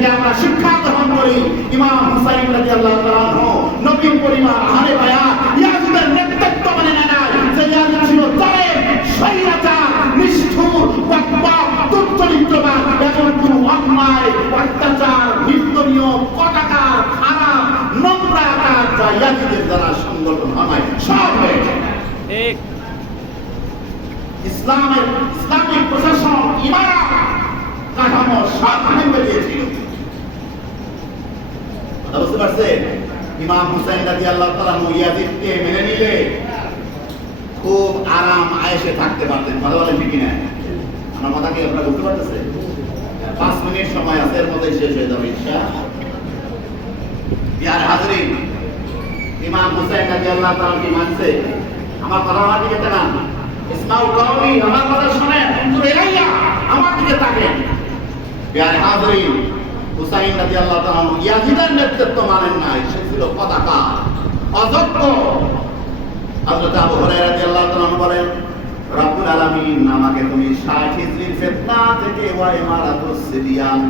থেকে আমরা শিক্ষা গ্রহণ করি। ইমাম হুসাইন তাআলা আনহু নবীর পরিবার বায়াত ইয়াজিদের নেতৃত্ব মানে না নাই। যে ইয়াজিদ ছিল স্বৈরাচার নিষ্ঠুর বকবক দুর্চরিত্রবান এমন কোন অন্যায় অত্যাচার নিন্দনীয় কটাকার খারাপ নোংরা কাজ যা ইয়াজিদের দ্বারা সংগঠন হয় সব হয়েছে ঠিক। ইসলামের ইসলামিক প্রশাসন ইমারত কাঠামো সব ভেঙে দিয়েছিল। বুঝতে পারছেন? ইমাম হুসাইন রাজি আল্লাহ তালা ইয়াজিদকে মেনে নিলে খুব আরাম আয়েসে থাকতে পারতেন। ঠিকই না আমার কথা কি আপনারা বুঝতে পারতেছে পাঁচ মিনিট সময় আছে, এর শেষ হয়ে যাবে ইনশা ইয়ার হাজরিন, ইমাম হুসাইন রাজি আল্লাহ তালা কি মানছে? আমার কথা আমার দিকে ইসমাউল কাউমি, আমার কথা শুনেন আমার দিকে প্যারে হাজরিন হুসাইন রাদিয়াল্লাহু তাআলা ইয়াজিদের নেতৃত্ব মানেন নাই, সে ছিল পতাকা, অযোগ্য। হযরত আবু রাদিয়াল্লাহু তাআলা বলেন, রব্বুল আলামিন, আমাকে তুমি 60 হিজরির থেকে ওয়া সিবিয়ান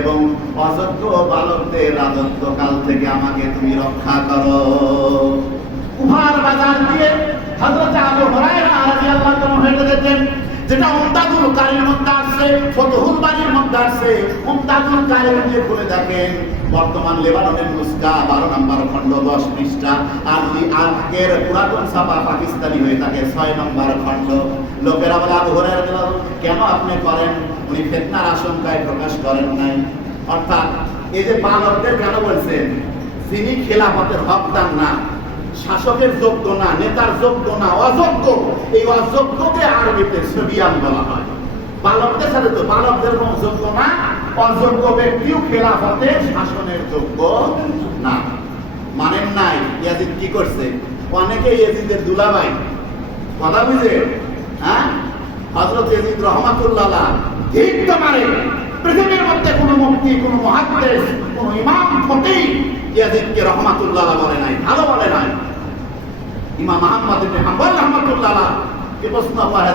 এবং অযোগ্য বালকদের রাজত্বকাল থেকে আমাকে তুমি রক্ষা করো। উহার বাজার দিয়ে হযরত আবু হুরায়রা রাদিয়াল্লাহু হেঁটে যেতেন, যেটা উমদাদুল আসছে আশঙ্কায় প্রকাশ করেন নাই। অর্থাৎ এই যে বালকদের কেন বলছেন? যিনি খেলাফতের হকদার না, শাসকের যোগ্য না, নেতার যোগ্য না, অযোগ্য, এই অযোগ্যকে আরবিতে সেবিয়ান বলা হয়। বালকদের সাথে তো বালকদের যোগ্য না, অযোগ্য ব্যক্তিও খেলাফতে শাসনের যোগ্য না। মানেন নাই ইয়াজিদ কি করছে? অনেকে ইয়াজিদের দুলাভাই। কথা বুঝে? হ্যাঁ? হজরত ইয়াজিদ রহমাতুল্লাহ ঠিক তো পৃথিবীর মধ্যে কোনো মুক্তি, কোনো মহাদ্দেশ কোনো ইমাম ফতেই ইয়াজিদকে রহমাতুল্লাহ বলে নাই, ভালো বলে নাই। ইমাম আহমদ রহমাতুল্লাহ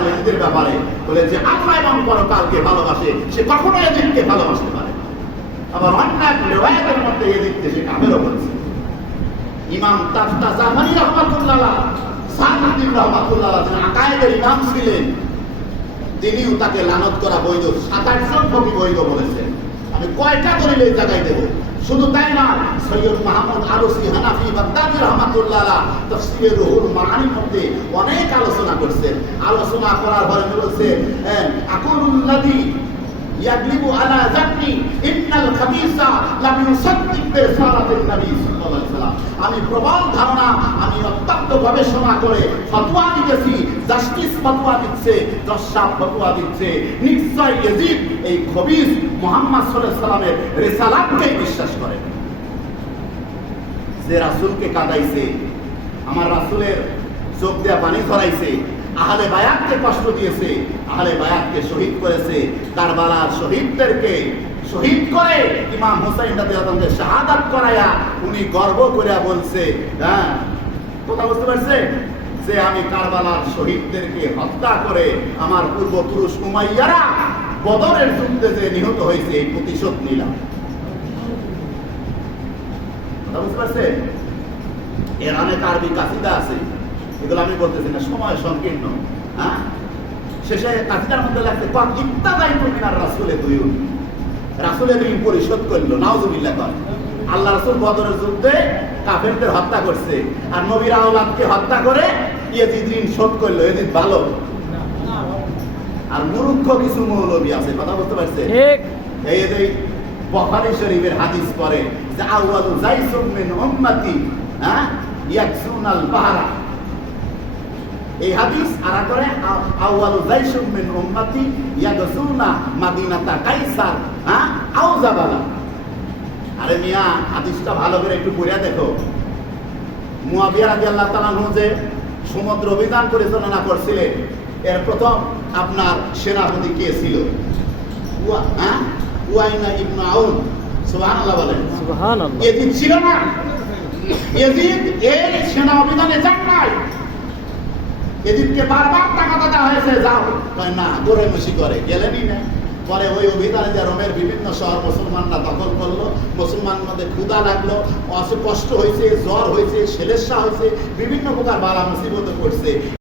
ইয়াজিদের ব্যাপারে। বলে যে ভালোবাসে, সে কখনো ভালোবাসতে পারে আবার অন্য এক রিওয়ায়াতের মধ্যে সে ইমাম তাফতা জামানি রহমাতুল্লাহ সাদউদ্দিন রহমাতুল্লাহ যিনি আকায়েদের ইমাম ছিলেন, তিনিও তাকে লানত করা বৈধ, সাত আটজন কবি বৈধ বলেছেন। আমি কয়টা দলিল এই জায়গায় দেবো শুধু তাই না, সৈয়দ মাহমুদ আলসি হানাফি বাগদাদি রহমাতুল্লাহ তফসিরে রুহুল মানির মধ্যে অনেক আলোচনা করছেন। আলোচনা করার পরে বলেছে আকুলুল্লাদি আমি প্রবল ধারণা, আমি অত্যন্ত গবেষণা করে ফতোয়া দিতেছি, জাস্টিস ফতোয়া দিচ্ছে জসাব ফতোয়া দিচ্ছে। নিশ্চয় ইয়াজিদ এই খবিস মুহাম্মদ সাল্লাল্লাহু আলাইহি সাল্লামের বিশ্বাস করে। যে রাসূলকে কাঁদাইছে, আমার রাসূলের চোখ দেয়া পানি ধরাইছে আহলে বায়াতকে কষ্ট দিয়েছে, আহলে বায়াতকে শহীদ করেছে। কারবালার শহীদদেরকে শহীদ করে, ইমাম হুসাইন রাদিয়াল্লাহু শাহাদাত করায়া উনি গর্ব করে বলছে হ্যাঁ কথা বুঝতে পারছে? যে আমি কারবালার শহীদদেরকে হত্যা করে আমার পূর্বপুরুষ উমাইয়ারা বদরের যুদ্ধে যে নিহত হয়েছে, এই প্রতিশোধ নিলাম। কথা বুঝতে পারছে? এর অনেক কাসিদা আছে। এগুলো আমি বলতেছি না সময় সংকীর্ণ হ্যাঁ? শেষে কাসিদার মধ্যে লাগছে কত ইত্তাদাই তুমিনার রাসূলে দুইউন। রাসূলের ঋণ পরিশোধ করল নাউজুবিল্লাহ কর। আল্লাহ রাসূল বদরের যুদ্ধে কাফেরদের হত্যা করছে আর নবীর আওলাদকে হত্যা করে ইয়াজিদ ঋণ শোধ করল ইয়াজিদ ভালো? আর মূর্খ কিছু মৌলবী আছে কথা বলতে পারছে এই যে বুখারী শরীফের হাদিস পরে যে আউয়ালু জাইসুম মিন উম্মতি হ্যাঁ? ইয়াকসুনাল বাহরা। এই হাদিস আর করে আউয়ালু জাইশুম মিন উম্মতি ইয়াদসুনা মাদিনাতা কাইসার। হ্যাঁ? আউজাবালা। আরে মিয়া হাদিসটা ভালো করে একটু পড়ে দেখো। মুয়াবিয়া রাদিয়াল্লাহু তাআলা যে সমুদ্র অভিযান পরিচালনা করছিলেন এর প্রথম আপনার সেনাপতি কে ছিল? হ্যাঁ? উয়াইনা ইবনু আউন। সুবহানাল্লাহ বলেন। সুবহানাল্লাহ। এজিদ ছিল না। এজিদ এর সেনা অভিযানে যান নাই। এজিদকে বারবার টাকা টাকা হয়েছে, যাও। না করে মুসি করে। গেলেনই না। পরে ওই অভিধানে যে রোমের বিভিন্ন শহর মুসলমানরা দখল করল, মুসলমান মধ্যে ক্ষুদা লাগল অস্পষ্ট হয়েছে, জ্বর হয়েছে, সেলেসা হয়েছে, বিভিন্ন প্রকার বালা মুসিবত করছে